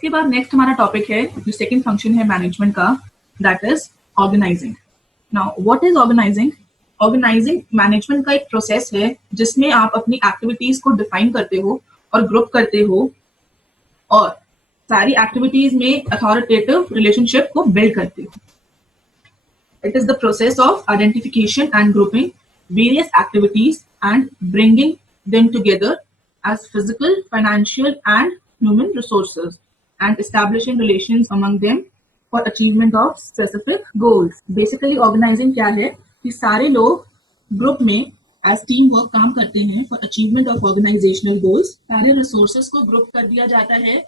इसके बाद नेक्स्ट हमारा टॉपिक है, जो सेकंड फंक्शन है मैनेजमेंट का, that is organising. Now what is organising? Organising management का एक प्रोसेस है जिसमें आप अपनी एक्टिविटीज को डिफाइन करते हो और ग्रुप करते हो और सारी एक्टिविटीज में अथॉरिटेटिव रिलेशनशिप को बिल्ड करते हो। It is the process of identification and grouping various activities and bringing them together as physical, financial, and human resources and establishing relations among them for achievement of specific goals. Basically, organizing क्या है कि सारे लोग group में as team work काम करते हैं for achievement of organizational goals. सारे resources को ग्रुप कर दिया जाता है,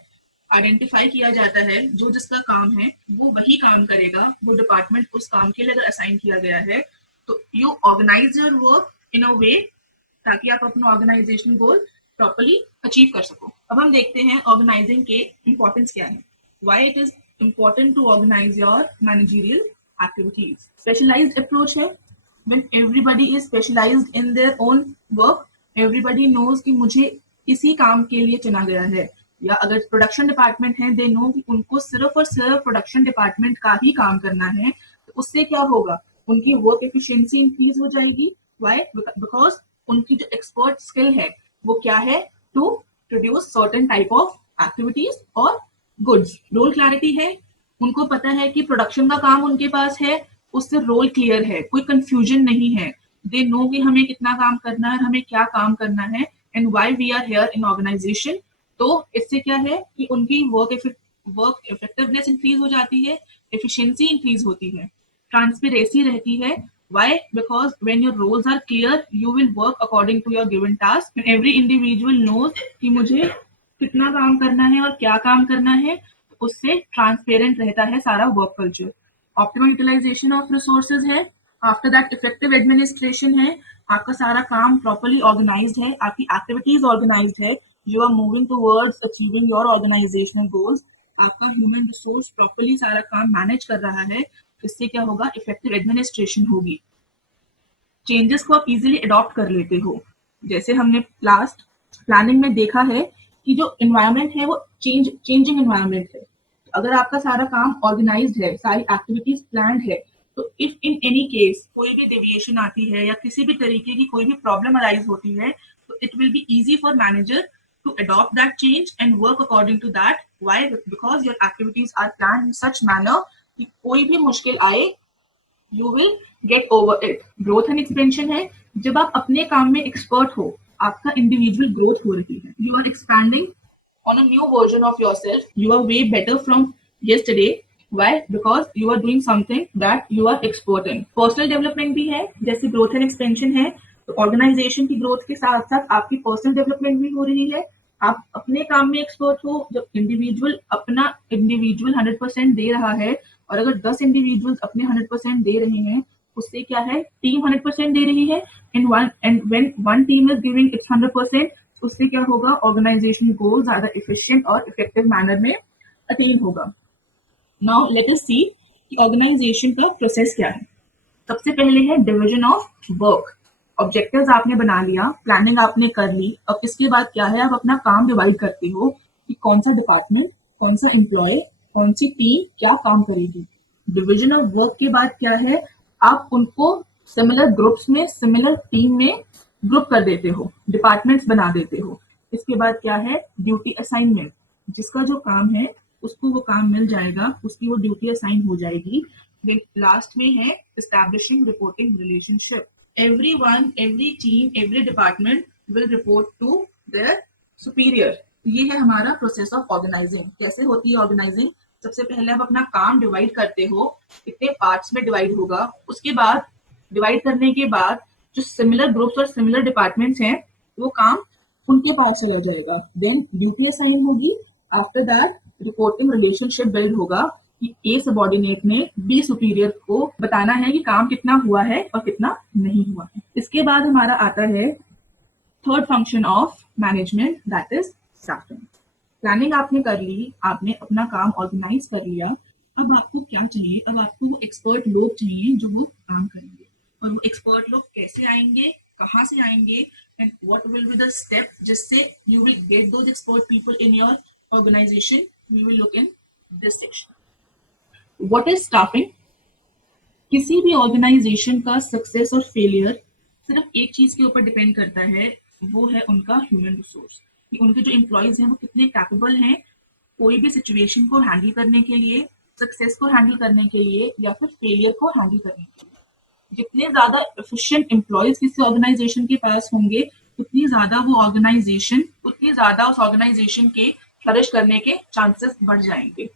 आइडेंटिफाई किया जाता है, जो जिसका काम है वो वही काम करेगा, वो डिपार्टमेंट उस काम के लिए अगर असाइन किया गया है तो you organise your work in a way ताकि आप अपना ऑर्गेनाइजेशन गोल प्रॉपर्ली अचीव कर सको। अब हम देखते हैं ऑर्गेनाइजिंग के इंपॉर्टेंस क्या है, why it is important to organise your managerial activities. Specialised approach है, when everybody is specialised in their own work, everybody knows कि मुझे इसी काम के लिए चुना गया है। या अगर प्रोडक्शन डिपार्टमेंट है, दे नो कि उनको सिर्फ और सिर्फ प्रोडक्शन डिपार्टमेंट का ही काम करना है, तो उससे क्या होगा, उनकी वर्क एफिशिएंसी इंक्रीज हो जाएगी। व्हाई? बिकॉज उनकी जो एक्सपर्ट स्किल है वो क्या है, to produce certain type of activities और गुड्स। रोल क्लैरिटी है, उनको पता है कि प्रोडक्शन का काम उनके पास है, उससे रोल क्लियर है, कोई कंफ्यूजन नहीं है। दे नो कि हमें कितना काम करना है, हमें क्या काम करना है and why we are here in organisation. तो इससे क्या है कि उनकी वर्क इफेक्टिवनेस इंक्रीज हो जाती है, एफिशिएंसी इंक्रीज होती है, ट्रांसपेरेंसी रहती है। Why? Because when your roles are clear you will work according to your given task and every individual knows कि मुझे कितना काम करना है और क्या काम करना है, तो उससे ट्रांसपेरेंट रहता है सारा work culture. Optimal utilisation of resources है, आफ्टर दैट इफेक्टिव एडमिनिस्ट्रेशन है, आपका सारा काम प्रॉपर्ली ऑर्गेनाइज्ड है, आपकी एक्टिविटीज ऑर्गेनाइज्ड है, you are moving towards achieving your organizational goals, आपका ह्यूमन रिसोर्स प्रॉपर्ली सारा काम मैनेज कर रहा है, इससे क्या होगा, इफेक्टिव एडमिनिस्ट्रेशन होगी। चेंजेस को आप इजीली अडॉप्ट कर लेते हो, जैसे हमने लास्ट प्लानिंग में देखा है कि जो एनवायरनमेंट है वो चेंजिंग एनवायरनमेंट है। अगर आपका सारा काम ऑर्गेनाइज्ड है, सारी एक्टिविटीज प्लान्ड है, तो इफ इन एनी केस कोई भी डेविएशन आती है या किसी भी तरीके की कोई भी प्रॉब्लम अराइज होती है, तो it will be easy for manager to adopt that change and work according to that. Why? Because your activities are planned in such manner कि कोई भी मुश्किल आए you will get over it. Growth and expansion है, जब आप अपने काम में एक्सपर्ट हो, आपका इंडिविजुअल ग्रोथ हो रही है, you are expanding on a new version of yourself, you are way better from yesterday. Why? Because you are doing something that you are expert in. Personal development भी है, जैसे growth and expansion है, तो organisation की growth के साथ साथ आपकी पर्सनल डेवलपमेंट भी हो रही है, आप अपने काम में एक्सपर्ट हो। जब इंडिविजुअल 100% दे रहा है और अगर 10 इंडिविजुअल्स अपने 100% दे रहे हैं, उससे क्या है, टीम 100% दे रही है and when one team is giving it's 100%, उससे क्या होगा, ऑर्गेनाइजेशन गोल ज्यादा एफिशिएंट और इफेक्टिव मैनर में अटेन होगा। नाउ लेट अस सी कि ऑर्गेनाइजेशन का प्रोसेस क्या है। सबसे पहले है डिवीजन ऑफ वर्क। ऑब्जेक्टिव्स आपने बना लिया, प्लानिंग आपने कर ली, अब इसके बाद क्या है, आप अपना काम डिवाइड करते हो कि कौन सा डिपार्टमेंट, कौन सा एम्प्लॉय, कौन सी टीम क्या काम करेगी। डिवीजन ऑफ वर्क के बाद क्या है, आप उनको सिमिलर ग्रुप्स में, सिमिलर टीम में ग्रुप कर देते हो, डिपार्टमेंट्स बना देते हो। इसके बाद क्या है, ड्यूटी असाइनमेंट, जिसका जो काम है उसको वो काम मिल जाएगा, उसकी वो ड्यूटी असाइन हो जाएगी। देन लास्ट में है establishing reporting relationship. Everyone, every team, every department will report to their superior. ये है हमारा प्रोसेस ऑफ ऑर्गेनाइजिंग। कैसे होती है ऑर्गेनाइजिंग? सबसे पहले आप अपना काम डिवाइड करते हो, कितने पार्ट्स में डिवाइड होगा, उसके बाद डिवाइड करने के बाद जो सिमिलर ग्रुप्स और सिमिलर डिपार्टमेंट्स हैं वो काम उनके पास चला जाएगा। देन ड्यूटी असाइन होगी, after that reporting relationship build होगा कि ए सबऑर्डिनेट ने बी सुपीरियर को बताना है कि काम कितना हुआ है और कितना नहीं हुआ है। इसके बाद हमारा आता है third function of management, that is staffing. Planning आपने कर ली, आपने अपना काम ऑर्गेनाइज कर लिया, अब आपको क्या चाहिए, अब आपको वो एक्सपर्ट लोग चाहिए जो वो काम करेंगे। और वो एक्सपर्ट लोग कैसे आएंगे, कहाँ से आएंगे and what will be the step जिससे you will get those expert people in your organisation. we will look in this section. What is staffing? किसी भी ऑर्गेनाइजेशन का सक्सेस और फेलियर सिर्फ एक चीज के ऊपर डिपेंड करता है, वो है उनका ह्यूमन रिसोर्स, कि उनके जो एम्प्लॉयज हैं वो कितने कैपेबल हैं कोई भी सिचुएशन को हैंडल करने के लिए, सक्सेस को हैंडल करने के लिए या फिर फेलियर को हैंडल करने के लिए। जितने ज्यादा एफिशिएंट एम्प्लॉयज किसी ऑर्गेनाइजेशन के पास होंगे उतनी ज्यादा उस ऑर्गेनाइजेशन के फ्लरिश करने के चांसेस बढ़ जाएंगे।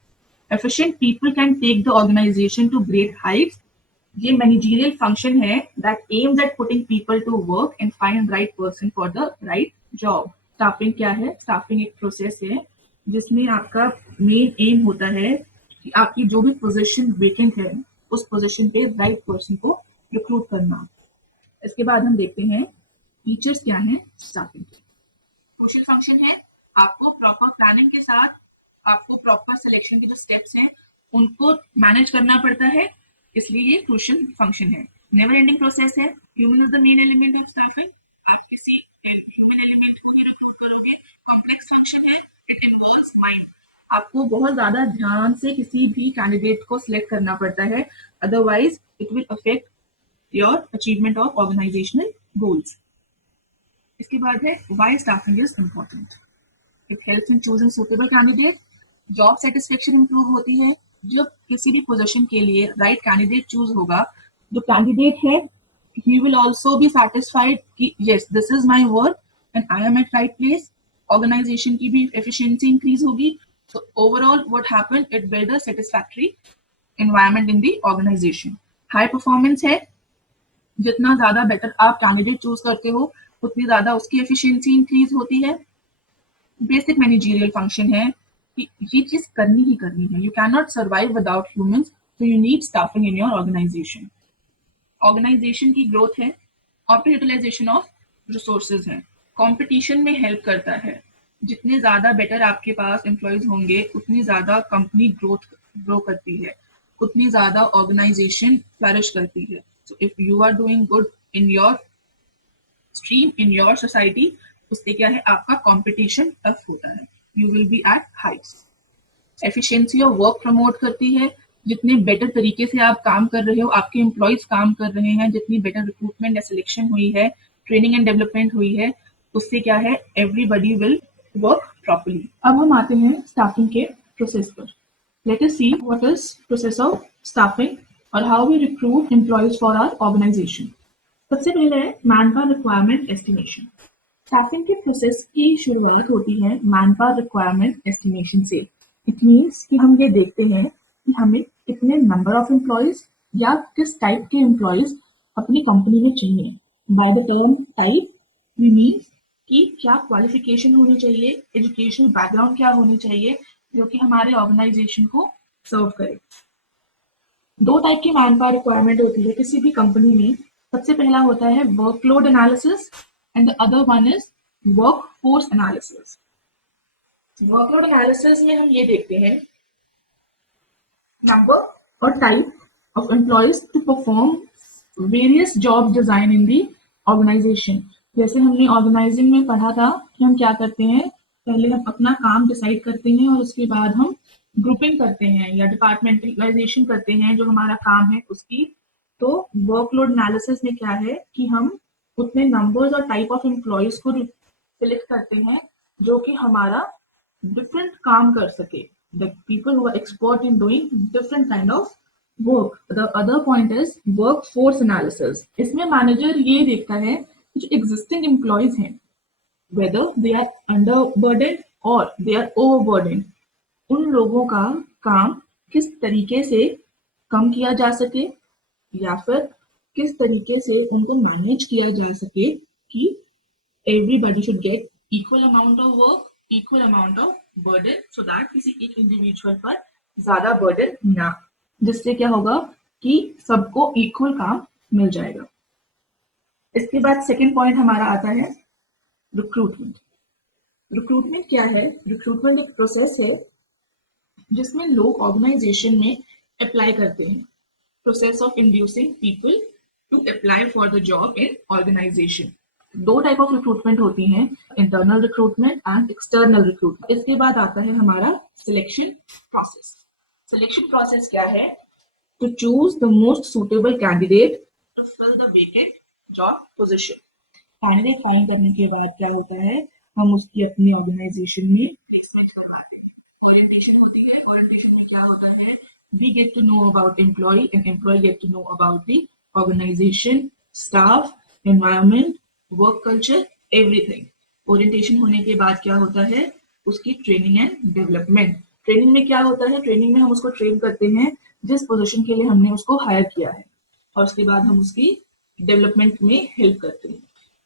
Efficient people can take the organisation to great heights. ये मैनेजरियल फंक्शन है that aims at putting people to work and find right person for the right job. Staffing क्या है? स्टाफिंग एक प्रोसेस है जिसमें आपका मेन एम होता है कि आपकी जो भी पोजीशन वेकेंट है उस पोजीशन पे राइट पर्सन को रिक्रूट करना। इसके बाद हम देखते हैं फीचर्स क्या हैं स्टाफिंग के। क्रूशियल फंक्शन है, आपको प्रॉपर प्लानिंग के साथ आपको प्रॉपर सिलेक्शन के जो स्टेप्स हैं उनको मैनेज करना पड़ता है, इसलिए ये क्रूशियल फंक्शन है। नेवर एंडिंग प्रोसेस है। Human is the main element of staffing. आप किसी ह्यूमन एलिमेंट को ही रिक्रूट करोगे। कॉम्प्लेक्स फंक्शन है, इट इन्वॉल्व्स माइंड। आपको बहुत ज्यादा ध्यान से किसी भी कैंडिडेट को सिलेक्ट करना पड़ता है, otherwise it will affect your achievement of organisational goals. इसके बाद है why staffing is important. It helps in choosing suitable candidate. Job satisfaction improve होती है जब किसी भी पोजीशन के लिए राइट कैंडिडेट चूज होगा। जो कैंडिडेट है he will also be satisfied कि yes this is my work and I am at right place। Organisation की भी efficiency increase होगी। so overall what happened, it build a satisfactory environment in the organization। high performance है, जितना ज्यादा better आप candidate choose करते हो उतनी ज्यादा उसकी एफिशिएंसी इंक्रीज होती है। बेसिक मैनेजरियल फंक्शन है कि ये चीज करनी ही करनी है। You can not survive without humans, so you need staffing in your organisation. Organisation की ग्रोथ है, ऑप्टिमल यूटिलाइजेशन ऑफ रिसोर्सेज है, कंपटीशन में हेल्प करता है। जितने ज्यादा बेटर आपके पास एम्प्लॉयज होंगे उतनी ज्यादा कंपनी ग्रो करती है, उतनी ज्यादा ऑर्गेनाइजेशन फ्लरिश करती है। So if you are doing good in your stream, in your society, उससे क्या है, आपका कंपटीशन टफ होता है, you will be at heights. Efficiency of work promote करती है। जितने बेटर तरीके से आप काम कर रहे हो, आपके एम्प्लॉयज काम कर रहे हैं, जितनी बेटर रिक्रूटमेंट या सिलेक्शन हुई है, ट्रेनिंग एंड डेवलपमेंट हुई है, उससे क्या है, एवरीबॉडी विल वर्क प्रॉपर्ली। अब हम आते हैं स्टाफिंग के प्रोसेस पर। Let us see what is process of staffing और how we recruit employees for our organisation. सबसे पहले है manpower requirement estimation. Staffing के प्रोसेस की शुरुआत होती है मैन पावर रिक्वायरमेंट एस्टिमेशन से। इट मीन्स कि हम ये देखते हैं कि हमें कितने नंबर ऑफ एम्प्लॉयज या किस टाइप के एम्प्लॉयज अपनी कंपनी में चाहिए। By the term type we mean कि क्या क्वालिफिकेशन होनी चाहिए, एजुकेशनल बैकग्राउंड क्या होनी चाहिए जो कि हमारे ऑर्गेनाइजेशन को सर्व करे। दो टाइप की मैन पावर रिक्वायरमेंट होती है किसी भी कंपनी में। सबसे पहला होता है workload analysis and the other one is workforce analysis। Workload analysis में हम ये देखते हैं नंबर और type of employees to perform various job design in the organisation. जैसे हमने ऑर्गेनाइजिंग में पढ़ा था कि हम क्या करते हैं, पहले हम अपना काम डिसाइड करते हैं और उसके बाद हम ग्रुपिंग करते हैं या डिपार्टमेंटलाइजेशन करते हैं जो हमारा काम है उसकी। तो वर्कलोड एनालिसिस में क्या है कि हम उतने नंबर्स और टाइप ऑफ एम्प्लॉयज को सिलेक्ट करते हैं जो कि हमारा डिफरेंट काम कर सके, the people who are expert in doing different kind of work. The other point is workforce analysis. इसमें मैनेजर ये देखता है कि जो एग्जिस्टिंग एम्प्लॉयज हैं whether they are under burden और दे आर ओवर बर्डन, उन लोगों का काम किस तरीके से कम किया जा सके या फिर किस तरीके से उनको मैनेज किया जा सके कि everybody should get equal amount of work, equal amount of burden, so that किसी एक इंडिविजुअल पर ज्यादा बर्डन ना, जिससे क्या होगा कि सबको इक्वल काम मिल जाएगा। इसके बाद सेकंड पॉइंट हमारा आता है रिक्रूटमेंट। रिक्रूटमेंट क्या है? रिक्रूटमेंट एक प्रोसेस है जिसमें लोग ऑर्गेनाइजेशन में अप्लाई करते हैं। Process of inducing people to apply for the job in organization। दो टाइप ऑफ रिक्रूटमेंट होती हैं, internal recruitment and external recruitment. इसके बाद आता है हमारा सिलेक्शन प्रोसेस। सिलेक्शन प्रोसेस क्या है? To choose the most suitable candidate to fill the vacant job position. Candidate find करने के बाद क्या होता है, हम उसकी अपनी ऑर्गेनाइजेशन में प्लेसमेंट करवाते हैं। ओरिएंटेशन होती है, ओरिएंटेशन में क्या होता है, we get to know about employee and employee get to know about the organization, staff, environment, work culture, everything। Orientation होने के बाद क्या होता है, उसकी ट्रेनिंग एंड डेवलपमेंट। ट्रेनिंग में क्या होता है, ट्रेनिंग में हम उसको ट्रेन करते हैं जिस पोजीशन के लिए हमने उसको हायर किया है, और उसके बाद हम उसकी डेवलपमेंट में हेल्प करते हैं।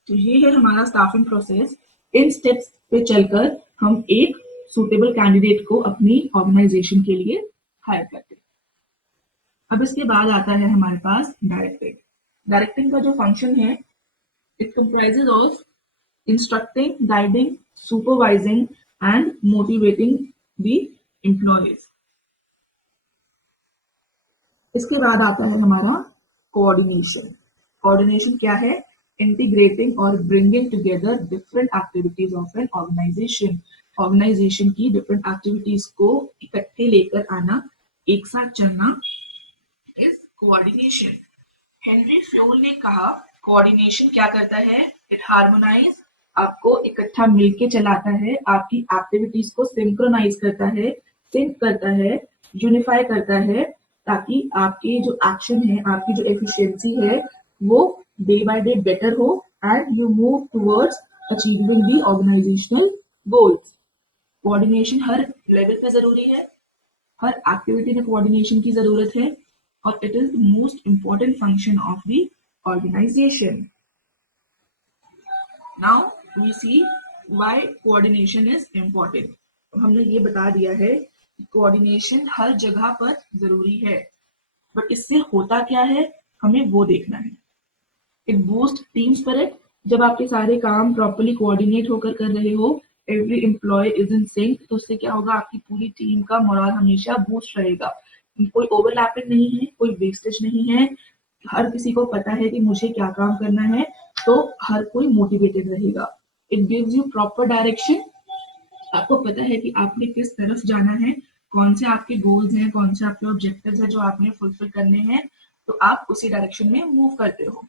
तो ये है हमारा स्टाफिंग प्रोसेस। इन स्टेप्स पे चलकर हम एक सुटेबल कैंडिडेट को अपनी ऑर्गेनाइजेशन के लिए हायर करते हैं। अब इसके बाद आता है हमारे पास डायरेक्टिंग। डायरेक्टिंग का जो फंक्शन है, it comprises of instructing, guiding, supervising and motivating the employees. इसके बाद आता है हमारा कोऑर्डिनेशन। कोऑर्डिनेशन क्या है? इंटीग्रेटिंग और bringing together different activities of an organisation. Organisation की डिफरेंट एक्टिविटीज को इकट्ठे लेकर आना, एक साथ चलना, इज कोऑर्डिनेशन। हेनरी फ्योल ने कहा, कोऑर्डिनेशन क्या करता है? इट हार्मोनाइज, आपको इकट्ठा मिलके चलाता है, आपकी एक्टिविटीज को सिंक्रोनाइज करता है, सिंक करता है, यूनिफाई करता है, ताकि आपके जो एक्शन है, आपकी जो एफिशिएंसी है, वो डे बाय डे बेटर हो and you move towards achieving the organisational goals. Coordination हर लेवल पे जरूरी है, हर एक्टिविटी में कोऑर्डिनेशन की जरूरत है, और it is the most important function of the organisation. Now we see why coordination is important. हमने ये बता दिया है कि कोऑर्डिनेशन हर जगह पर जरूरी है, बट इससे होता क्या है, हमें वो देखना है। It boost team spirit. जब आपके सारे काम प्रॉपर्ली कोऑर्डिनेट होकर कर रहे हो, every employee is in sync, तो उससे क्या होगा, आपकी पूरी टीम का मोरल हमेशा बूस्ट रहेगा। कोई ओवरलैपिंग नहीं है, कोई वेस्टेज नहीं है, हर किसी को पता है कि मुझे क्या काम करना है, तो हर कोई मोटिवेटेड रहेगा। It gives you proper direction. आपको पता है कि आपने किस तरफ जाना है, कौन से आपके गोल्स हैं, कौन से आपके ऑब्जेक्टिव्स हैं जो आपने फुलफिल करने हैं, तो आप उसी डायरेक्शन में मूव करते हो।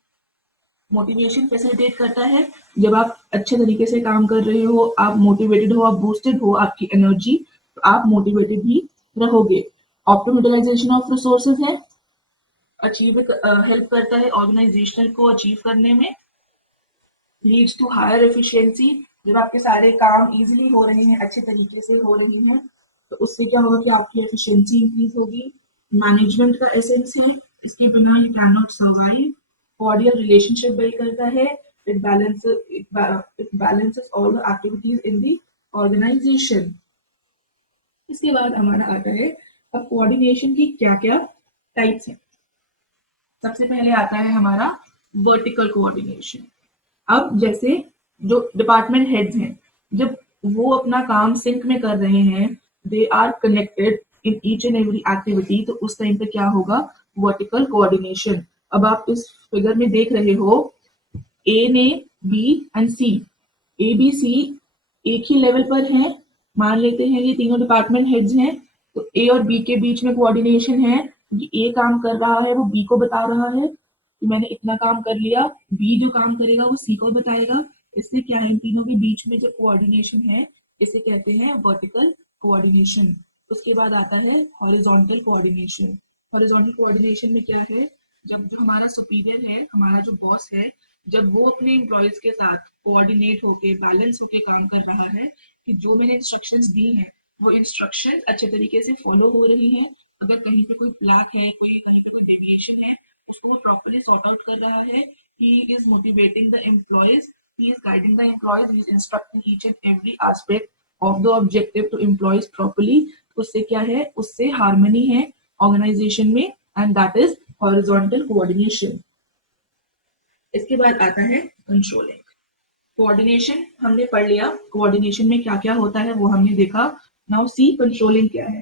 मोटिवेशन फैसिलिटेट करता है। जब आप अच्छे तरीके से काम कर रहे हो, आप मोटिवेटेड हो, आप बूस्टेड हो, आपकी एनर्जी, तो आप मोटिवेटेड ही रहोगे। ऑप्टिमाइजेशन ऑफ रिसोर्सेज है, अचीव हेल्प करता है ऑर्गेनाइजेशनल को अचीव करने में। Leads to higher efficiency. जब आपके सारे काम इजीली हो रहे हैं, अच्छे तरीके से हो रहे हैं, तो उससे क्या होगा कि आपकी एफिशिएंसी इंक्रीज होगी। मैनेजमेंट का एसेंस है, इसके बिना you can not survive. Cordial relationship build करता है। It balances all the activities in the organisation. इसके बाद हमारा आता है, अब कोऑर्डिनेशन की क्या क्या टाइप्स हैं। सबसे पहले आता है हमारा वर्टिकल कोऑर्डिनेशन। अब जैसे जो डिपार्टमेंट हेड्स हैं, जब वो अपना काम सिंक में कर रहे हैं, they are connected in each and every activity, तो उस टाइम पे क्या होगा, वर्टिकल कोऑर्डिनेशन। अब आप इस फिगर में देख रहे हो, ए ने B and C, A B C एक ही लेवल पर हैं। मान लेते हैं ये तीनों डिपार्टमेंट हेड्स हैं, तो ए और बी के बीच में कोऑर्डिनेशन है, कि ए काम कर रहा है, वो बी को बता रहा है कि मैंने इतना काम कर लिया, बी जो काम करेगा वो सी को बताएगा। इससे क्या है, इन तीनों के बीच में जो कोऑर्डिनेशन है, इसे कहते हैं वर्टिकल कोऑर्डिनेशन। उसके बाद आता है हॉरिजॉन्टल कोऑर्डिनेशन। हॉरिजॉन्टल कोऑर्डिनेशन में क्या है, जब जो हमारा सुपीरियर है, हमारा जो बॉस है, जब वो अपने एम्प्लॉयज के साथ कोऑर्डिनेट होके, बैलेंस होके काम कर रहा है, कि जो मैंने इंस्ट्रक्शंस दी हैं, वो इंस्ट्रक्शन अच्छे तरीके से फॉलो हो रही हैं। अगर कहीं पे कोई ब्लैक है, कोई कहीं पे कोई डेविएशन है, उसको वो प्रॉपर्ली सॉर्ट आउट कर रहा है। He is motivating the employees, he is guiding the employees, he is instructing each and every aspect of the objective to employees properly। उससे क्या है, उससे हार्मनी है ऑर्गेनाइजेशन में, and that is horizontal coordination. इसके बाद आता है कंट्रोलिंग। कोऑर्डिनेशन हमने पढ़ लिया, कोऑर्डिनेशन में क्या क्या होता है वो हमने देखा। नाउ सी कंट्रोलिंग क्या है।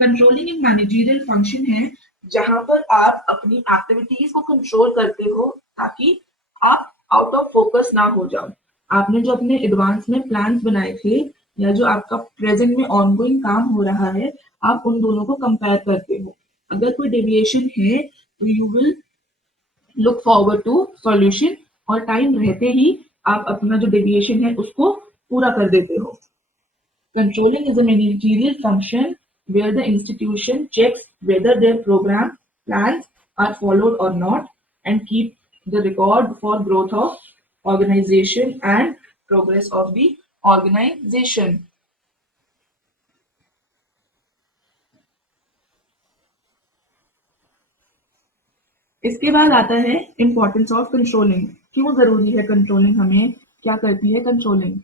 कंट्रोलिंग एक मैनेजरियल फंक्शन है, जहां पर आप अपनी एक्टिविटीज को कंट्रोल करते हो, ताकि आप आउट ऑफ फोकस ना हो जाओ। आपने जो अपने एडवांस में प्लान्स बनाए थे या जो आपका प्रेजेंट में ऑनगोइंग काम हो रहा है, आप उन दोनों को कंपेयर करते हो। अगर कोई डेविएशन है तो you will look forward to solution और टाइम रहते ही आप अपना जो डेविएशन है उसको पूरा कर देते हो। Controlling is a managerial function where the institution checks whether their program plans are followed or not and keep the record for growth of organization and progress of the organization. इसके बाद आता है इम्पोर्टेंस ऑफ कंट्रोलिंग। क्यों जरूरी है controlling, हमें क्या करती है controlling?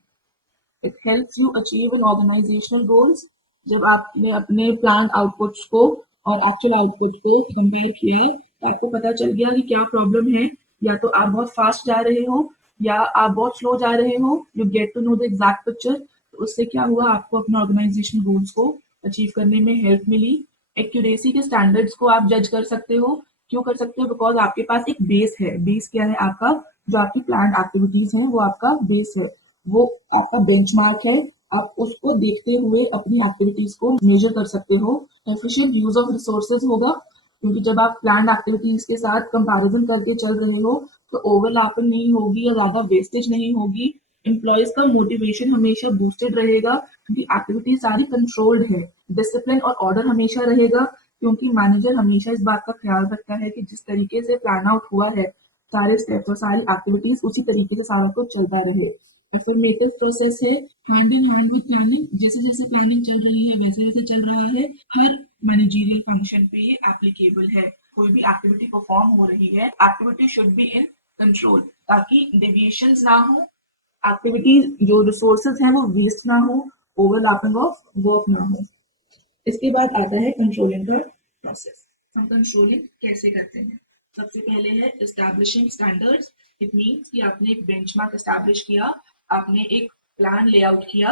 It helps you achieve an organisational goals. जब आपने अपने प्लान आउटपुट्स को और एक्चुअल आउटपुट को कंपेयर किया तो आपको पता चल गया कि क्या प्रॉब्लम है। या तो आप बहुत फास्ट जा रहे हो या आप बहुत स्लो जा रहे हो। You get to know the exact picture. तो उससे क्या हुआ, आपको अपना ऑर्गेनाइजेशन गोल्स को अचीव करने में हेल्प मिली। एक्यूरेसी के स्टैंडर्ड्स को आप जज कर सकते हो। क्यों कर सकते हो? बिकॉज आपके पास एक बेस है। बेस क्या है आपका? जो आपकी प्लान एक्टिविटीज है वो आपका बेस है, वो आपका बेंचमार्क है। आप उसको देखते हुए अपनी एक्टिविटीज को मेजर कर सकते हो। एफिशिएंट यूज ऑफ रिसोर्सेज होगा, क्योंकि जब आप प्लान एक्टिविटीज के साथ कंपैरिजन करके चल रहे हो तो ओवरलैपिंग नहीं होगी या ज्यादा वेस्टेज नहीं होगी। एम्प्लॉयज का मोटिवेशन हमेशा बूस्टेड रहेगा क्योंकि एक्टिविटी सारी कंट्रोल्ड है। डिसिप्लिन और ऑर्डर हमेशा रहेगा क्योंकि मैनेजर हमेशा इस बात का ख्याल रखता है कि जिस तरीके से प्लान आउट हुआ है सारे स्टेप्स और सारी एक्टिविटीज उसी तरीके से सारा कुछ चलता रहे। एफर्मेटिव प्रोसेस है, hand in hand with planning. जैसे जैसे प्लानिंग चल रही है वैसे वैसे चल रहा है। हर मैनेजरियल फंक्शन पे ये एप्लीकेबल है। कोई भी एक्टिविटी परफॉर्म हो रही है, activity should be in control ताकि डेविएशंस ना हो, एक्टिविटी जो रिसोर्सेज हैं वो वेस्ट ना हो, ओवरलैपिंग ऑफ वर्क ना हो। इसके बाद आता है कंट्रोलिंग का प्रोसेस। हम कंट्रोलिंग कैसे करते हैं? सबसे पहले है एस्टैब्लिशिंग स्टैंडर्ड्स। इट मीन्स कि आपने एक बेंचमार्क एस्टैब्लिश किया, आपने एक प्लान लेआउट किया।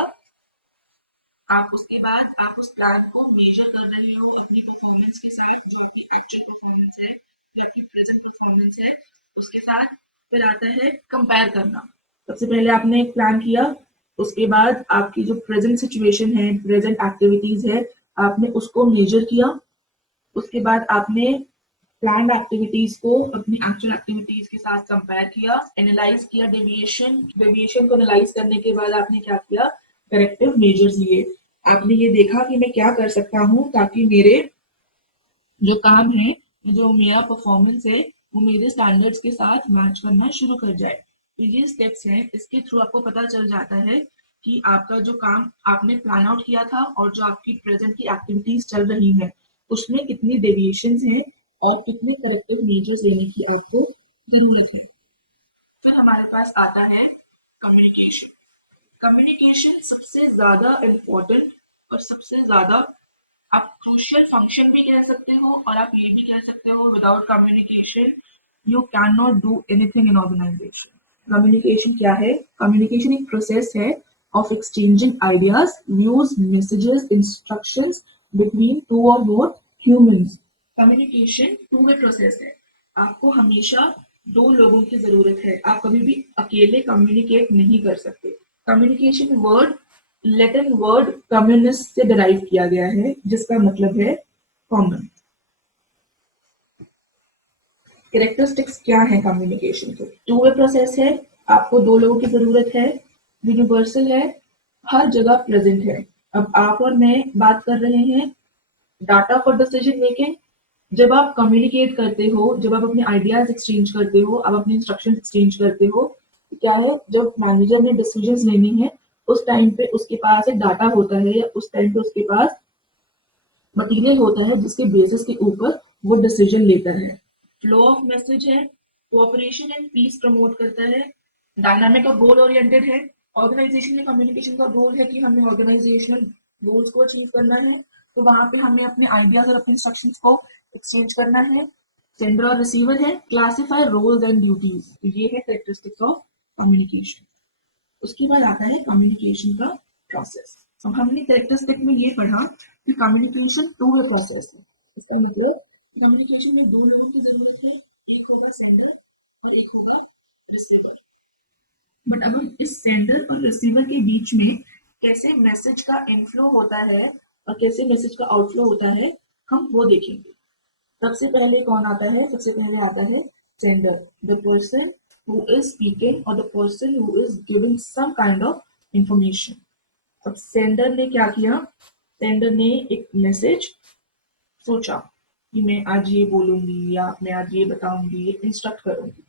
आप उसके बाद आप उस प्लान को मेजर कर रहे हो अपनी परफॉर्मेंस के साथ, जो आपकी एक्चुअल परफॉर्मेंस है या आपकी प्रेजेंट परफॉर्मेंस है उसके साथ। फिर आता है कंपेयर करना। सबसे पहले आपने एक प्लान किया, उसके बाद आपकी जो प्रेजेंट सिचुएशन है, प्रेजेंट एक्टिविटीज है, आपने उसको मेजर किया। उसके बाद आपने प्लान एक्टिविटीज को अपनी एक्चुअल एक्टिविटीज के साथ कंपेयर किया, एनालाइज किया डेविएशन। डेविएशन को एनालाइज करने के बाद आपने क्या किया? करेक्टिव मेजर्स लिए। आपने ये देखा कि मैं क्या कर सकता हूँ ताकि मेरे जो काम है, जो मेरा परफॉर्मेंस है वो मेरे स्टैंडर्ड्स के साथ मैच करना शुरू कर जाए। तो ये स्टेप्स हैं, इसके थ्रू आपको पता चल जाता है कि आपका जो काम आपने प्लान आउट किया था और जो आपकी प्रेजेंट की एक्टिविटीज चल रही है उसमें कितनी डेविएशंस हैं और कितने करेक्टिव मेजर्स लेने की आपको जरूरत है। फिर हमारे पास आता है कम्युनिकेशन। कम्युनिकेशन सबसे ज्यादा इम्पोर्टेंट और सबसे ज्यादा आप क्रूशियल फंक्शन भी कह सकते हो और आप ये भी कह सकते हो without communication you can not do anything in organisation. Communication क्या है? कम्युनिकेशन एक प्रोसेस है of exchanging ideas, views, messages, instructions between two और more humans. Communication two way process है। आपको हमेशा दो लोगों की जरूरत है। आप कभी भी अकेले कम्युनिकेट नहीं कर सकते। Communication word Latin word communist से डिराइव किया गया है जिसका मतलब है कॉमन। कैरेक्टरिस्टिक्स क्या है कम्युनिकेशन के? टू वे प्रोसेस है, आपको दो लोगों की जरूरत है, यूनिवर्सल है, हर जगह प्रेजेंट है। अब आप और मैं बात कर रहे हैं डाटा फॉर डिसीजन मेकिंग। जब आप कम्युनिकेट करते हो, जब आप अपने आइडियाज एक्सचेंज करते हो, आप अपने इंस्ट्रक्शन एक्सचेंज करते हो, तो क्या है जब मैनेजर ने डिसीजन लेनी है उस टाइम पे उसके पास एक डाटा होता है या उस टाइम पे उसके पास मटीरियल होता है जिसके बेसिस के ऊपर वो डिसीजन लेता है। फ्लो ऑफ मैसेज है, कोऑपरेशन एंड पीस प्रमोट करता है, डायनामिक और गोल ओरिएंटेड है। ऑर्गेनाइजेशन में कम्युनिकेशन का गोल है कि हमें ऑर्गेनाइजेशनल गोल्स को अचीव करना है, तो वहां पे हमें अपने आइडियाज और अपने इंस्ट्रक्शंस को एक्सचेंज करना है। सेंडर और रिसीवर है, क्लासिफाई रोल्स एंड ड्यूटीज। ये है कैरेक्टरिस्टिक्स ऑफ कम्युनिकेशन। उसके बाद आता है कम्युनिकेशन का प्रोसेस। अब हमने कैरेक्टरिस्टिक में ये पढ़ा कि कम्युनिकेशन टू वे प्रोसेस है। इसका मतलब कम्युनिकेशन में दो लोगों की जरूरत है, एक होगा सेंडर और एक होगा रिसीवर। सेंडर और रिसीवर के बीच में कैसे मैसेज का इनफ्लो होता है और कैसे मैसेज का आउटफ्लो होता है, हम वो देखेंगे। सबसे पहले कौन आता है? सबसे पहले आता है sender, the person who is speaking और the person who is giving some kind of information. अब सेंडर ने क्या किया? सेंडर ने एक मैसेज सोचा कि मैं आज ये बोलूंगी या मैं आज ये बताऊंगी, ये इंस्ट्रक्ट करूंगी।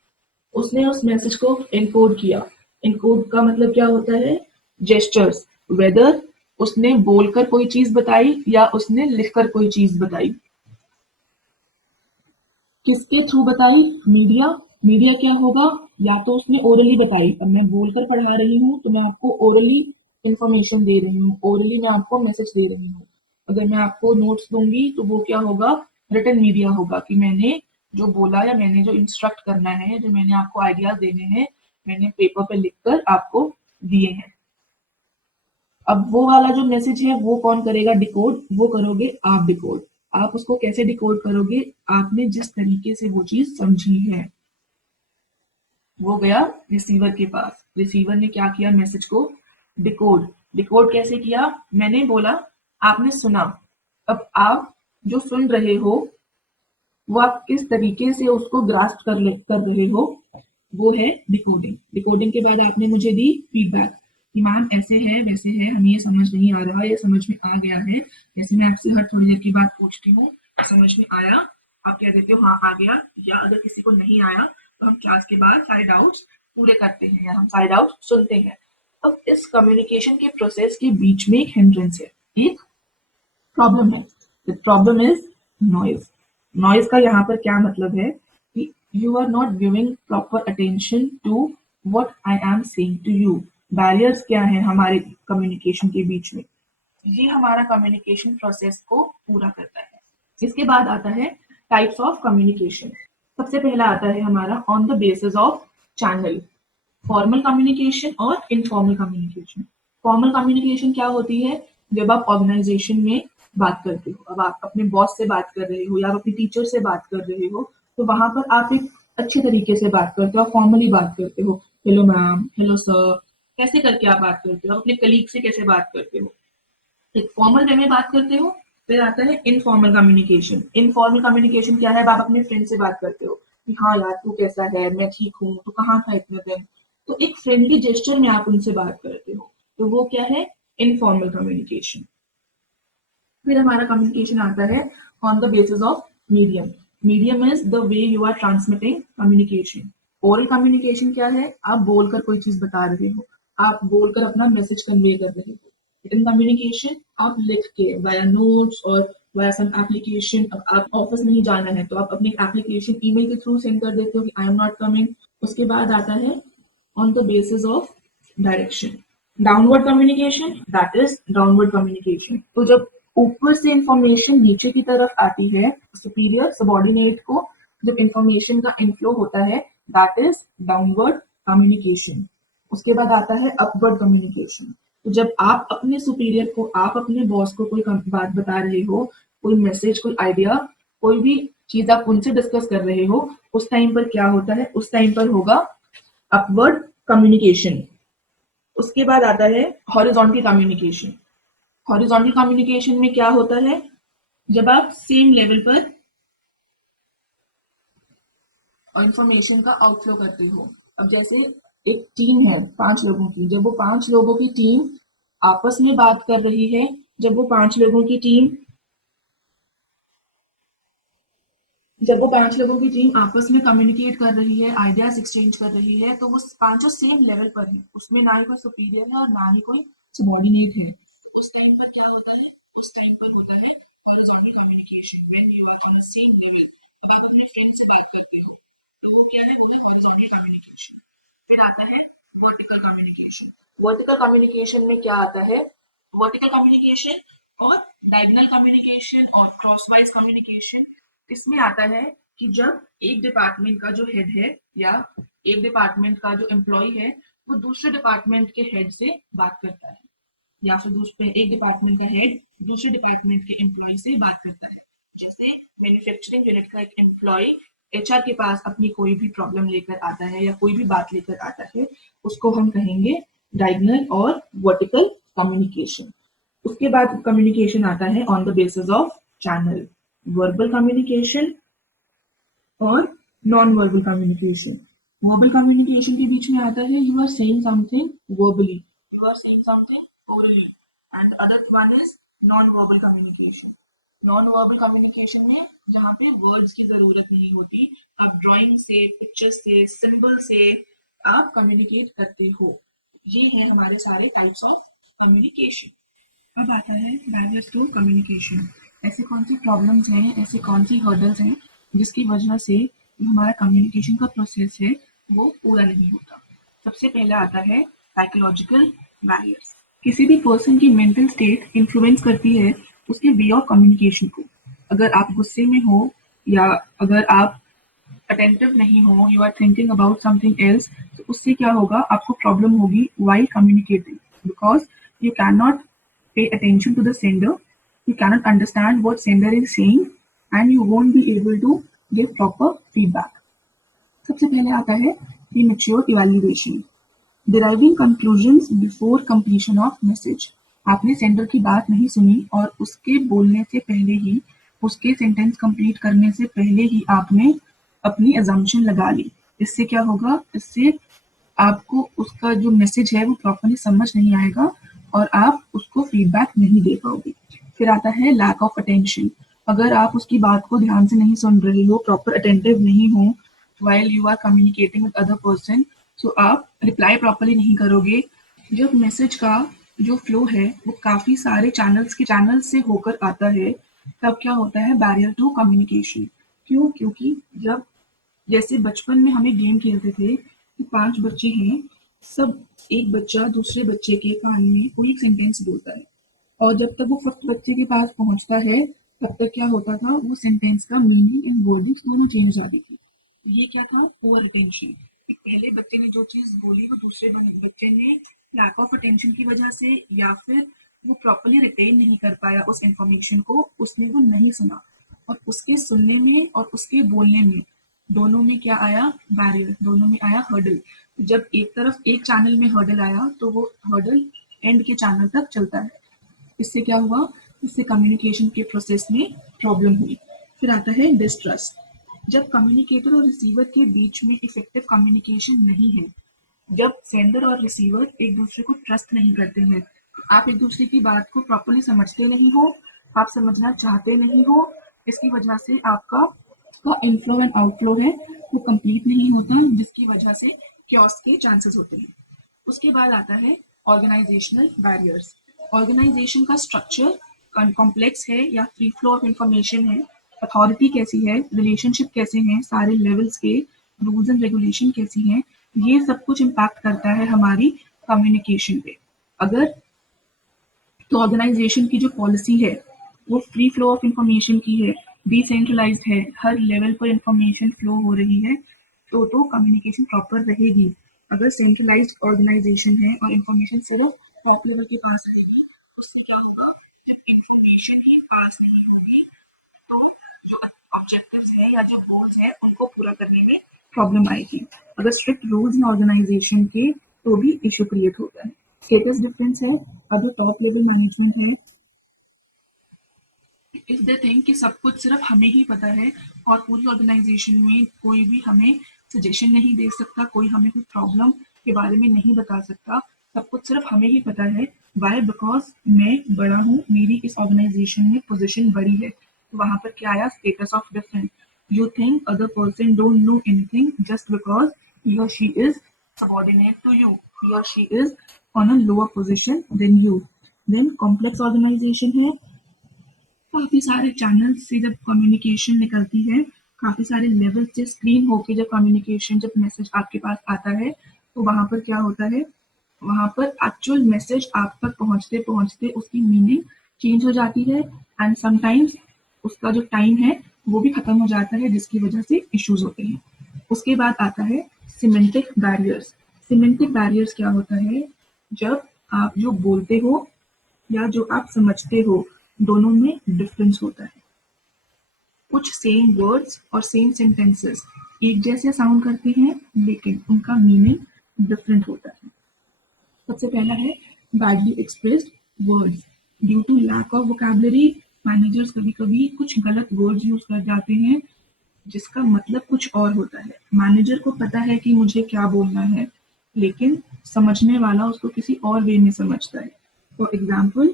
उसने उस मैसेज को एनकोड किया। एनकोड का मतलब क्या होता है? जेस्चर्स, वेदर उसने बोलकर कोई चीज बताई या उसने लिखकर कोई चीज बताई। किसके थ्रू बताई? मीडिया। मीडिया क्या होगा? या तो उसने ओरली बताई, अब मैं बोलकर पढ़ा रही हूँ तो मैं आपको ओरली इंफॉर्मेशन दे रही हूँ, ओरली मैं आपको मैसेज दे रही हूँ। अगर मैं आपको नोट्स दूंगी तो वो क्या होगा? रिटन मीडिया होगा कि मैंने जो बोला या मैंने जो इंस्ट्रक्ट करना है, जो मैंने आपको आइडियाज देने हैं, मैंने पेपर पे लिखकर आपको दिए हैं। अब वो वाला जो मैसेज है वो कौन करेगा डिकोड? वो करोगे आप डिकोड। आप उसको कैसे डिकोड करोगे? आपने जिस तरीके से वो चीज समझी है। वो गया रिसीवर के पास। रिसीवर ने क्या किया? मैसेज को डिकोड। डिकोड कैसे किया? मैंने बोला, आपने सुना। अब आप जो सुन रहे हो वो आप किस तरीके से उसको ग्रास्प कर रहे हो, वो है डिकोडिंग। डिकोडिंग के बाद आपने मुझे दी फीडबैक कि मैम ऐसे है वैसे है, हमें ये समझ नहीं आ रहा, ये समझ में आ गया है। जैसे मैं आपसे हर थोड़ी देर की बात पूछती हूँ, समझ में आया? आप कह देते हो हाँ आ गया, या अगर किसी को नहीं आया तो हम क्लास के बाद सारे डाउट्स पूरे करते हैं या हम सारे डाउट्स सुनते हैं। अब इस कम्युनिकेशन के प्रोसेस के बीच में एक हिंड्रेंस है, एक प्रॉब्लम है। The problem is noise. Noise का यहाँ पर क्या मतलब है कि you are not giving proper attention to what I am saying to you. Barriers क्या है हमारे कम्युनिकेशन के बीच में? ये हमारा कम्युनिकेशन प्रोसेस को पूरा करता है। इसके बाद आता है टाइप्स ऑफ कम्युनिकेशन। सबसे पहला आता है हमारा on the basis of channel, formal communication और इनफॉर्मल कम्युनिकेशन। फॉर्मल कम्युनिकेशन क्या होती है? जब आप ऑर्गेनाइजेशन में बात करते हो, अब आप अपने बॉस से बात कर रहे हो या आप अपने टीचर से बात कर रहे हो, तो वहां पर आप एक अच्छे तरीके से बात करते हो, फॉर्मली बात करते हो। हेलो मैम, हेलो सर, कैसे करके आप बात करते हो? अपने कलीग से कैसे बात करते हो? एक फॉर्मल वे में बात करते हो। फिर आता है इनफॉर्मल कम्युनिकेशन। इनफॉर्मल कम्युनिकेशन क्या है? आप अपने फ्रेंड से बात करते हो कि हाँ यार तू कैसा है, मैं ठीक हूँ, तू कहाँ था इतने दिन। तो एक फ्रेंडली जेस्चर में आप उनसे बात करते हो, तो वो क्या है? Informal communication. फिर हमारा कम्युनिकेशन आता है on the basis of medium. Medium is the way you are transmitting communication. Oral communication क्या है? आप बोलकर कोई चीज बता रहे हो, आप बोलकर अपना मैसेज कन्वे कर रहे हो। रिटन कम्युनिकेशन आप लिख के वाया नोट्स और वाया सम एप्लीकेशन। अब आप ऑफिस नहीं जाना है तो आप अपनी एप्लीकेशन ईमेल के थ्रू सेंड कर देते हो कि आई एम नॉट कमिंग। उसके बाद आता है on the basis of direction. Downward communication, that is downward communication. तो जब ऊपर से इंफॉर्मेशन नीचे की तरफ आती है, सुपीरियर सबॉर्डिनेट को जब इंफॉर्मेशन का इनफ्लो होता है, दैट इज डाउनवर्ड कम्युनिकेशन। उसके बाद आता है अपवर्ड कम्युनिकेशन। तो जब आप अपने सुपीरियर को, आप अपने बॉस को कोई बात बता रहे हो, कोई मैसेज, कोई आइडिया, कोई भी चीज आप उनसे डिस्कस कर रहे हो, उस टाइम पर क्या होता है? उस टाइम पर होगा अपवर्ड कम्युनिकेशन। उसके बाद आता है हॉरिजॉन्टल कम्युनिकेशन। हॉरिजॉन्टल कम्युनिकेशन में क्या होता है? जब आप सेम लेवल पर इंफॉर्मेशन का आउटफ्लो करते हो। अब जैसे एक टीम है 5 लोगों की, जब वो 5 लोगों की टीम आपस में बात कर रही है, जब वो 5 लोगों की टीम आपस में कम्युनिकेट कर रही है, आइडियाज एक्सचेंज कर रही है, तो वो पांचों सेम लेवल पर है, उसमें ना ही कोई सुपीरियर है और ना ही कोई सबॉर्डिनेट है। उस टाइम पर क्या होता है? उस टाइम पर होता है horizontal communication, when you are on the same level. अगर आप अपने फ्रेंड से बात करते हो तो वो क्या है? वो है हॉरिजॉन्टल कम्युनिकेशन। फिर आता है वर्टिकल कम्युनिकेशन। वर्टिकल कम्युनिकेशन में क्या आता है? वर्टिकल कम्युनिकेशन और डायगोनल कम्युनिकेशन और क्रॉसवाइज कम्युनिकेशन। इसमें आता है कि जब एक डिपार्टमेंट का जो हेड है या एक डिपार्टमेंट का जो एम्प्लॉय है, वो दूसरे डिपार्टमेंट के हेड से बात करता है, या फिर दूसरे एक डिपार्टमेंट का हेड दूसरे डिपार्टमेंट के एम्प्लॉय से बात करता है। जैसे मैन्युफैक्चरिंग यूनिट का एक एम्प्लॉय एचआर के पास अपनी कोई भी प्रॉब्लम लेकर आता है या कोई भी बात लेकर आता है, उसको हम कहेंगे डायगोनल और वर्टिकल कम्युनिकेशन। उसके बाद कम्युनिकेशन आता है on the basis of channel, verbal communication और non verbal communication. Verbal communication के बीच में आता है you are saying something verbally, you are saying something orally, and other one is non verbal communication. Non verbal communication में जहाँ पे words की जरूरत नहीं होती, आप ड्राइंग से, पिक्चर से, सिंबल से आप कम्युनिकेट करते हो। ये है हमारे सारे टाइप्स ऑफ कम्युनिकेशन। अब आता है बैरियर्स टू कम्युनिकेशन। ऐसे कौन सी प्रॉब्लम्स हैं, ऐसे कौन सी हर्डल्स हैं जिसकी वजह से जो हमारा कम्युनिकेशन का प्रोसेस है वो पूरा नहीं होता। सबसे पहला आता है साइकोलॉजिकल बैरियर्स। किसी भी पर्सन की मेंटल स्टेट इन्फ्लुएंस करती है उसके वे ऑफ कम्युनिकेशन को। अगर आप गुस्से में हो या अगर आप अटेंटिव नहीं हो, you are thinking about something else, तो उससे क्या होगा, आपको प्रॉब्लम होगी while communicating, because you can not pay attention to the sender, you cannot understand what sender is saying, and you won't be able to give proper feedback. सबसे पहले आता है premature evaluation, deriving conclusions before completion of message। आपने sender की बात नहीं सुनी और उसके बोलने से पहले ही, उसके सेंटेंस कंप्लीट करने से पहले ही आपने अपनी assumption लगा ली। इससे क्या होगा, इससे आपको उसका जो मैसेज है वो प्रॉपरली समझ नहीं आएगा और आप उसको फीडबैक नहीं दे पाओगे। फिर आता है लैक ऑफ अटेंशन। अगर आप उसकी बात को ध्यान से नहीं सुन रहे हो, प्रॉपर अटेंटिव नहीं हो while you are communicating with other person, so आप रिप्लाई प्रॉपरली नहीं करोगे। जब मैसेज का जो फ्लो है वो काफी सारे चैनल्स से होकर आता है, तब क्या होता है, बैरियर टू कम्युनिकेशन। क्यों? क्योंकि जब जैसे बचपन में हमें गेम खेलते थे कि 5 बच्चे हैं, सब एक बच्चा दूसरे बच्चे के कान में कोई एक सेंटेंस बोलता है और जब तक वो फर्स्ट बच्चे के पास पहुंचता है तब तक क्या होता था, वो सेंटेंस का मीनिंग एंड वर्डिंग्स दोनों चेंज हो जाती थी। ये क्या था, ओवर अटेंशन। एक पहले बच्चे ने जो चीज बोली वो दूसरे बच्चे ने लैक ऑफ अटेंशन की वजह से या फिर वो प्रॉपरली रिटेन नहीं कर पाया उस इंफॉर्मेशन को, उसने वो नहीं सुना और उसके सुनने में और उसके बोलने में दोनों में क्या आया, बैरियर, दोनों में आया हर्डल। जब एक तरफ एक चैनल में हर्डल आया तो वो हर्डल एंड के चैनल तक चलता है। इससे क्या हुआ, इससे कम्युनिकेशन के प्रोसेस में प्रॉब्लम हुई। फिर आता है डिस्ट्रस्ट। जब कम्युनिकेटर और रिसीवर के बीच में इफेक्टिव कम्युनिकेशन नहीं है, जब सेंडर और रिसीवर एक दूसरे को ट्रस्ट नहीं करते हैं, आप एक दूसरे की बात को प्रॉपरली समझते नहीं हो, आप समझना चाहते नहीं हो, इसकी वजह से आपका का इनफ्लो एंड आउटफ्लो है वो कंप्लीट नहीं होता, जिसकी वजह से क्योस के चांसेस होते हैं। उसके बाद आता है ऑर्गेनाइजेशनल बैरियर्स। ऑर्गेनाइजेशन का स्ट्रक्चर कॉम्प्लेक्स है या फ्री फ्लो ऑफ इंफॉर्मेशन है, अथॉरिटी कैसी है, रिलेशनशिप कैसे हैं, सारे लेवल्स के रूल्स एंड रेगुलेशन कैसी हैं, ये सब कुछ इम्पैक्ट करता है हमारी कम्युनिकेशन पे। अगर तो ऑर्गेनाइजेशन की जो पॉलिसी है वो फ्री फ्लो ऑफ इंफॉर्मेशन की है, डिसेंट्रलाइज्ड है, हर लेवल पर इंफॉर्मेशन फ्लो हो रही है, तो कम्युनिकेशन प्रॉपर रहेगी। अगर सेंट्रलाइज्ड ऑर्गेनाइजेशन है और इंफॉर्मेशन सिर्फ टॉप लेवल के पास रहेगी, उससे क्या होगा, जब इंफॉर्मेशन ही पास नहीं होगी तो जो ऑब्जेक्टिव्स है या जो गोल्स है उनको पूरा करने में प्रॉब्लम आएगी। अगर स्ट्रिक्ट रूल्स हैं ऑर्गेनाइजेशन के तो भी इशू क्रिएट होता है। स्टेटस डिफरेंस है, अगर टॉप लेवल मैनेजमेंट है, इफ दे थिंक कि सब कुछ सिर्फ हमें ही पता है और पूरी ऑर्गेनाइजेशन में कोई भी हमें सजेशन नहीं दे सकता, कोई हमें कोई प्रॉब्लम के बारे में नहीं बता सकता, सब कुछ सिर्फ हमें ही पता है, वाई, बिकॉज मैं बड़ा हूँ, मेरी इस ऑर्गेनाइजेशन में पोजीशन बड़ी है, तो वहां पर क्या आया, status of different. You think other person don't know anything just because he or she is subordinate to you, he or she is on a lower position than you। then complex organization है, काफी सारे channel से जब communication निकलती है, काफी सारे level से स्क्रीन होके जब कम्युनिकेशन, जब मैसेज आपके पास आता है, तो वहां पर क्या होता है, वहां पर एक्चुअल मैसेज आप तक पहुंचते पहुंचते उसकी मीनिंग चेंज हो जाती है एंड समटाइम्स उसका जो टाइम है वो भी खत्म हो जाता है, जिसकी वजह से इश्यूज होते हैं। उसके बाद आता है सिमेंटिक बैरियर्स। सिमेंटिक बैरियर्स क्या होता है, जब आप जो बोलते हो या जो आप समझते हो दोनों में डिफरेंस होता है। कुछ सेम वर्ड्स और सेम सेंटेंसेस एक जैसे साउंड करते हैं लेकिन उनका मीनिंग डिफरेंट होता है। सबसे पहला है badly expressed words. Due to lack of vocabulary managers कभी कभी कुछ गलत वर्ड्स यूज कर जाते हैं जिसका मतलब कुछ और होता है। मैनेजर को पता है कि मुझे क्या बोलना है, लेकिन समझने वाला उसको किसी और वे में समझता है। फॉर एग्जाम्पल,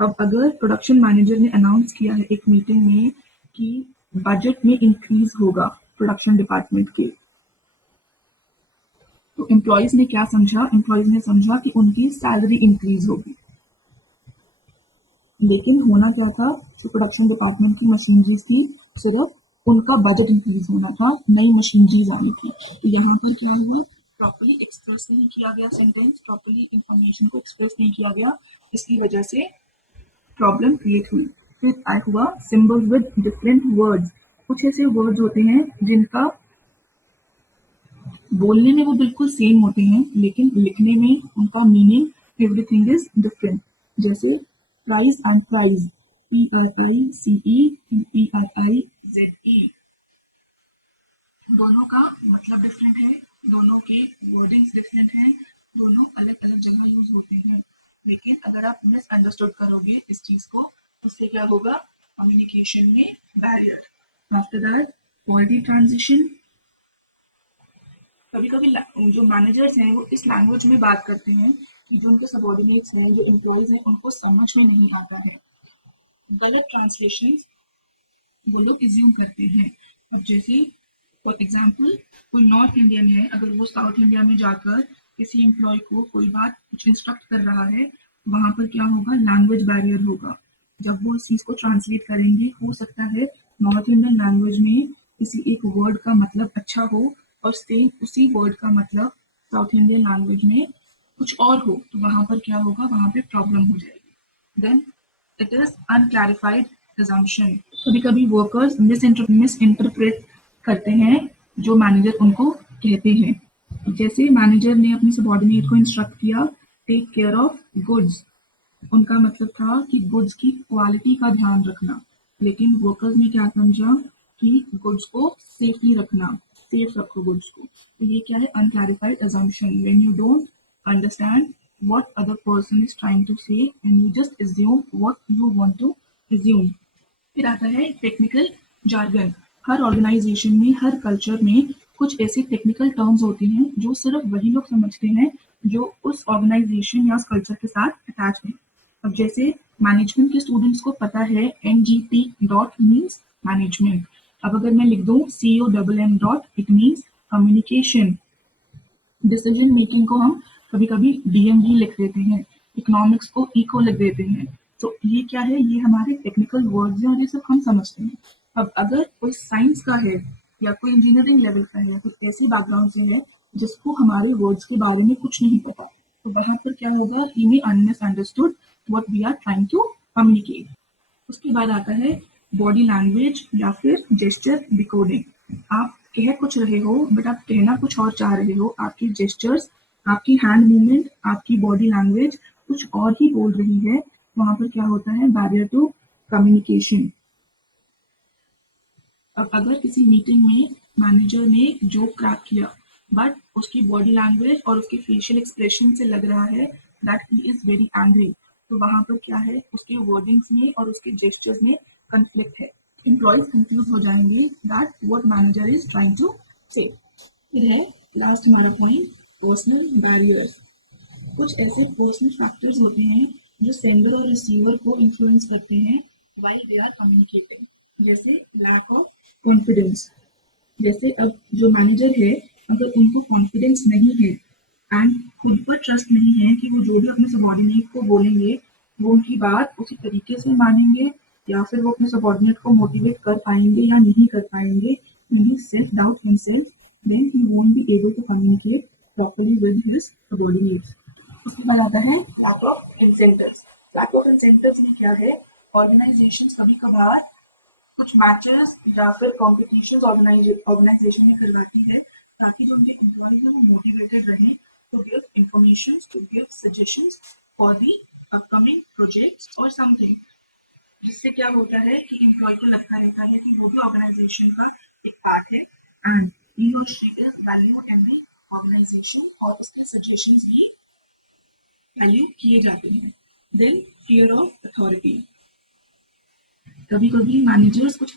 अब अगर प्रोडक्शन मैनेजर ने अनाउंस किया है एक मीटिंग में कि बजट में इंक्रीज होगा प्रोडक्शन डिपार्टमेंट के, तो एम्प्लॉयज ने क्या समझा? एम्प्लॉयज ने समझा कि उनकी सैलरी इंक्रीज होगी, लेकिन होना क्या था? जो प्रोडक्शन डिपार्टमेंट की मशीनरीज थी, सिर्फ उनका बजट इंक्रीज होना था, नई मशीनरीज आनी थी। तो यहाँ पर क्या हुआ? प्रॉपरली एक्सप्रेस नहीं किया गया सेंटेंस, प्रॉपरली इंफॉर्मेशन को एक्सप्रेस नहीं किया गया, इसकी वजह से प्रॉब्लम क्रिएट हुई। फिर आई हुआ सिंबल्स विद डिफरेंट वर्ड्स। कुछ ऐसे वर्ड्स होते हैं जिनका बोलने में वो बिल्कुल सेम होते हैं, लेकिन लिखने में उनका मीनिंग एवरीथिंग इज डिफरेंट। जैसे prize and prize, PRICE, PRIZE, दोनों का मतलब डिफरेंट है, दोनों के वर्डिंग्स डिफरेंट हैं, दोनों अलग अलग जगह यूज होते हैं। लेकिन अगर आप मिसअंडरस्टूड करोगे इस चीज को, उससे क्या होगा? कम्युनिकेशन में barrier. After that, quality transition. कभी कभी जो मैनेजर्स हैं वो इस लैंग्वेज में बात करते हैं कि जो उनके सबॉर्डिनेट्स हैं, जो एम्प्लॉयज हैं, उनको समझ में नहीं आता है। गलत ट्रांसलेशन वो लोग इज्यूम करते हैं। अब जैसे फॉर एग्जाम्पल, कोई नॉर्थ इंडियन है, अगर वो साउथ इंडिया में जाकर किसी एम्प्लॉय को कोई बात कुछ इंस्ट्रक्ट कर रहा है, वहां पर क्या होगा? लैंग्वेज बैरियर होगा। जब वो इस चीज को ट्रांसलेट करेंगे, हो सकता है नॉर्थ इंडियन लैंग्वेज में किसी एक वर्ड का मतलब अच्छा हो और सेम उसी वर्ड का मतलब साउथ इंडियन लैंग्वेज में कुछ और हो, तो वहां पर क्या होगा? वहां पे प्रॉब्लम हो जाएगी। Then it is unclarified assumption। कभी कभी वर्कर्स मिस इंटरप्रेट करते हैं जो मैनेजर उनको कहते हैं। जैसे मैनेजर ने अपनी सबॉर्डिनेट को इंस्ट्रक्ट किया, टेक केयर ऑफ गुड्स। उनका मतलब था कि गुड्स की क्वालिटी का ध्यान रखना, लेकिन वर्कर्स ने क्या समझा कि गुड्स को सेफली रखना, सेफ रखो गुड्स को। तो ये क्या है? Unclarified assumption, when you don't understand what other person is trying to say and you just assume what you want to assume। फिर आता है टेक्निकल जार्गन। हर ऑर्गेनाइजेशन में, हर कल्चर में कुछ ऐसे टेक्निकल टर्म्स होते हैं जो सिर्फ वही लोग समझते हैं जो उस ऑर्गेनाइजेशन या उस कल्चर के साथ अटैच हैं। अब जैसे मैनेजमेंट के स्टूडेंट्स को पता है NGT डॉट मीन्स मैनेजमेंट। अब अगर मैं लिख दूं COMM dot, it means communication. Decision making को हम कभी कभी DMV लिख देते हैं, इकोनॉमिक्स को इको लिख देते हैं। तो ये क्या है? ये हमारे टेक्निकल वर्ड्स हैं और ये सब हम समझते हैं। अब अगर कोई साइंस का है या कोई इंजीनियरिंग लेवल का है या कोई ऐसी बैकग्राउंड से है जिसको हमारे वर्ड्स के बारे में कुछ नहीं पता, तो वहां पर क्या होगा? He may misunderstood what we are trying to communicate. उसके बाद आता है बॉडी लैंग्वेज या फिर जेस्चर डिकोडिंग। आप कह कुछ रहे हो बट आप कहना कुछ और चाह रहे हो, आपकी जेस्चर्स, आपकी हैंड मूवमेंट, आपकी बॉडी लैंग्वेज कुछ और ही बोल रही है। वहां पर क्या होता है? Barrier to communication. अब अगर किसी मीटिंग में मैनेजर ने जोक क्रैक किया बट उसकी बॉडी लैंग्वेज और उसके फेशियल एक्सप्रेशन से लग रहा है that he is very angry, तो वहां पर क्या है? उसके वर्डिंग्स में और उसके जेस्चर्स में कंफ्लिक्ट है। एम्प्लॉयज कंफ्यूज हो जाएंगे that what manager is trying to say. फिर है लास्ट हमारा पॉइंट, पर्सनल बैरियर्स। कुछ ऐसे पर्सनल फैक्टर्स होते हैं जो सेंडर और रिसीवर को इन्फ्लुएंस करते हैं व्हाइल दे आर कम्युनिकेटिंग। जैसे लैक ऑफ कॉन्फिडेंस। जैसे अब जो मैनेजर है, अगर उनको कॉन्फिडेंस नहीं है एंड खुद पर ट्रस्ट नहीं है कि वो जो भी अपने सबॉर्डिनेट को बोलेंगे वो उनकी बात उसी तरीके से मानेंगे या फिर वो अपने सबॉर्डिनेट को मोटिवेट कर पाएंगे या नहीं कर पाएंगे, when he self doubt himself, then he won't be able to communicate properly with his subordinates। उसके बाद आता है lack of incentives. Lack of incentives में क्या है? ऑर्गेनाइजेशन कभी कभार कुछ मैचेस या फिर कॉम्पिटिशन ऑर्गेनाइजेशन में करवाती है ताकि जो उनके एम्प्लॉयज हैं वो मोटिवेटेड रहे to give information, to give suggestions for the upcoming projects और समथिंग। जिससे क्या होता है कि एम्प्लॉय को लगता रहता है कि वो भी ऑर्गेनाइजेशन का एक पार्ट है एंड ही और she is valued in the organisation और उसके सजेशंस भी वैल्यू किए जाते हैं। देन फियर ऑफ अथॉरिटी, कभी कभी मैनेजर्स कुछ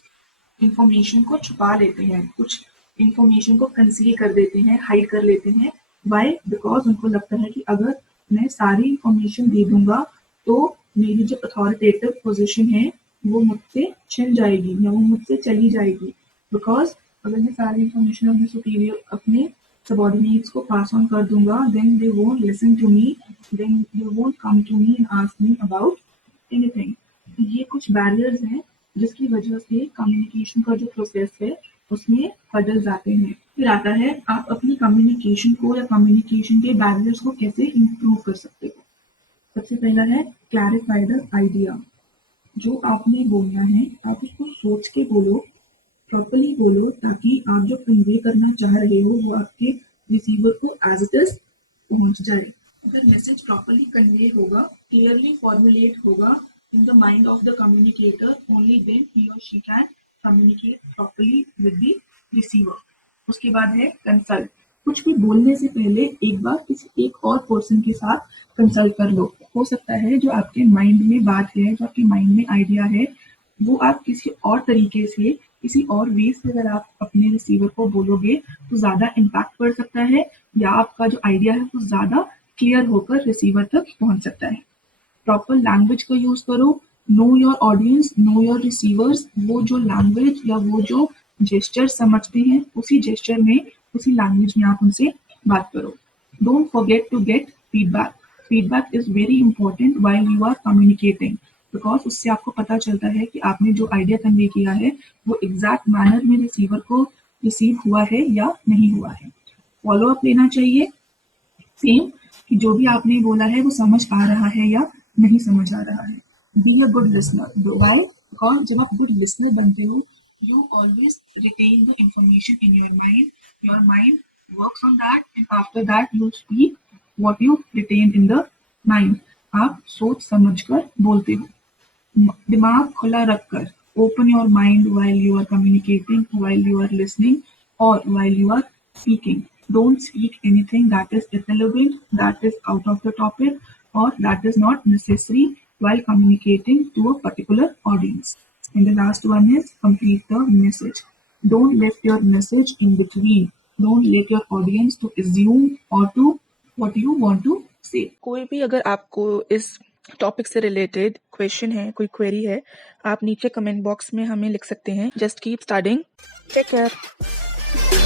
इंफॉर्मेशन को छुपा लेते हैं, कुछ इंफॉर्मेशन को कंसील कर देते हैं, हाइड कर लेते हैं। वाई? बिकॉज उनको लगता है कि अगर मैं सारी इंफॉर्मेशन दे दूंगा तो मेरी जो अथॉरिटेटिव पोजीशन है वो मुझसे छिन जाएगी या वो मुझसे चली जाएगी। बिकॉज अगर मैं सारी इंफॉर्मेशन अपने सुपीरियर, अपने सबॉर्डिनेट्स को पास ऑन कर दूंगा, then they won't listen to me, then they won't come to me and ask me about anything. ये कुछ बैरियर्स हैं जिसकी वजह से कम्युनिकेशन का जो प्रोसेस है उसमें हर्डल्स आते हैं। फिर आता है आप अपनी कम्युनिकेशन को या कम्युनिकेशन के बैरियर्स को कैसे इम्प्रूव कर सकते हो। सबसे पहला है क्लैरिफाई द आइडिया। जो आपने बोलना है आप उसको सोच के बोलो, प्रॉपर्ली बोलो, ताकि आप जो कन्वे करना चाह रहे हो वो आपके रिसीवर को एज इट इज पहुंच जाए। अगर मैसेज प्रॉपर्ली कन्वे होगा, क्लियरली फॉर्मुलेट होगा in the mind of the communicator, only then he or she can communicate properly with the receiver. उसके बाद है कंसल्ट। कुछ भी बोलने से पहले एक बार किसी एक और पर्सन के साथ कंसल्ट कर लो। हो सकता है जो आपके माइंड में बात है, जो आपके माइंड में आइडिया है, वो आप किसी और तरीके से, किसी और वे से अगर आप अपने रिसीवर को बोलोगे तो ज्यादा इम्पैक्ट पड़ सकता है, या आपका जो आइडिया है वो ज्यादा क्लियर होकर रिसीवर तक पहुंच सकता है। प्रॉपर लैंग्वेज का यूज करो। Know your audience, know your receivers. वो जो लैंग्वेज या वो जो जेस्चर समझते हैं उसी जेस्चर में, उसी लैंग्वेज में आप उनसे बात करो। Don't forget to get feedback. Feedback is very important while you are communicating, because उससे आपको पता चलता है कि आपने जो आइडिया कन्वे किया है वो एग्जैक्ट मैनर में रिसीवर को रिसीव हुआ है या नहीं हुआ है। फॉलो अप लेना चाहिए सेम, कि जो भी आपने बोला है वो समझ आ रहा है या नहीं समझ आ रहा है। Be a good listener. Why? Because जब आप गुड लिसनर बनते हो you always retain the information in your mind works on that and after that you speak what you retain in the mind. आप सोच समझ कर बोलते हो, दिमाग खुला रखकर। Open your mind while you are communicating, while you are listening, or while you are speaking. Don't speak anything that is irrelevant, that is out of the topic, or that is not necessary while communicating to a particular audience. And the last one is complete the message. Don't left your message in between. Don't let your audience to assume or to what you want to say. कोई भी अगर आपको इस topic से related question है, कोई query है, आप नीचे कमेंट बॉक्स में हमें लिख सकते हैं। Just keep studying. Take care.